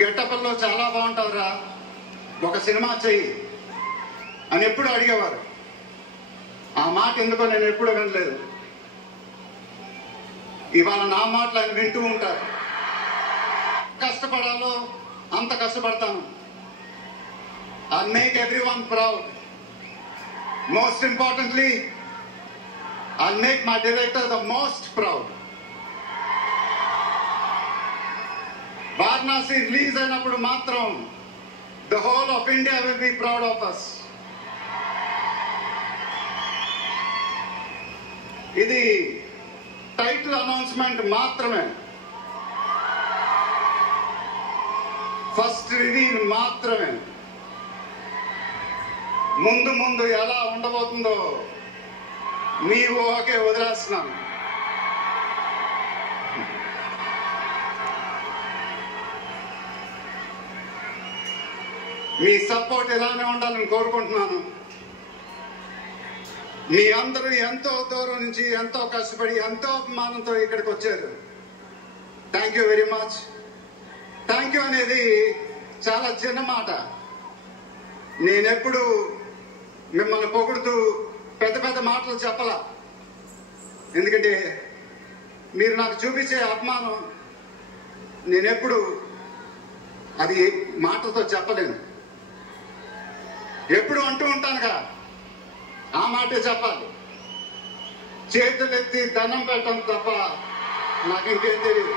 గెటప్లో చాలా బాగుంటావురా, ఒక సినిమా చెయ్యి అని ఎప్పుడు అడిగేవారు. ఆ మాట ఎందుకో నేను ఎప్పుడు వినలేదు. ఇవాళ నా మాటలు ఆయన వింటూ ఉంటారు. కష్టపడాలో అంత కష్టపడతాను. I'll make everyone proud. Most importantly, I'll make my director the most proud. Varanasi release అయినప్పుడు మాత్రం the whole of India will be proud of us. ఇది టైటిల్ అనౌన్స్మెంట్ మాత్రమే, ఫస్ట్ రివీల్ మాత్రమే. ముందు ముందు ఎలా ఉండబోతుందో మీ ఊహకే వదిలేస్తున్నాను. మీ సపోర్ట్ ఇలానే ఉండాలని కోరుకుంటున్నాను. మీ అందరూ ఎంతో దూరం నుంచి ఎంతో కష్టపడి ఎంతో అభిమానంతో ఇక్కడికి వచ్చారు. Thank you very much. Thank you అనేది చాలా చిన్న మాట. నేనెప్పుడు మిమ్మల్ని పొగుడుతూ పెద్ద పెద్ద మాటలు చెప్పలా. ఎందుకంటే మీరు నాకు చూపించే అభిమానం నేనెప్పుడు అది మాటలతో చెప్పలేను. ఎప్పుడు అంటూ ఉంటానుగా, ఆ మాటే చెప్పాలి. చేతులు ఎత్తి దండం పెట్టడం తప్ప నాకు ఇంకేం తెలియదు.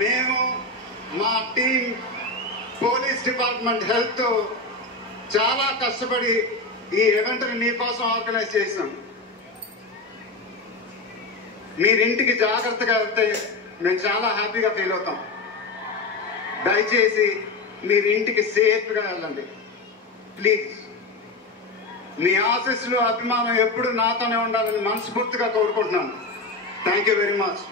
మేము మా టీం పోలీస్ డిపార్ట్మెంట్ హెల్త్ చాలా కష్టపడి ఈ ఈవెంట్ని నీకోసం ఆర్గనైజ్ చేసాం. మీరింటికి జాగ్రత్తగా వెళ్తే మేము చాలా హ్యాపీగా ఫీల్ అవుతాం. దయచేసి మీరింటికి సేఫ్గా వెళ్ళండి ప్లీజ్. మీ ఆశీస్సులు అభిమానం ఎప్పుడు నాతోనే ఉండాలని మనస్ఫూర్తిగా కోరుకుంటున్నాను. Thank you very much.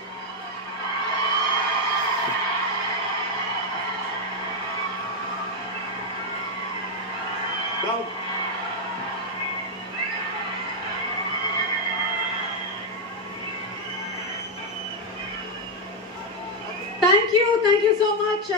Thank you so much.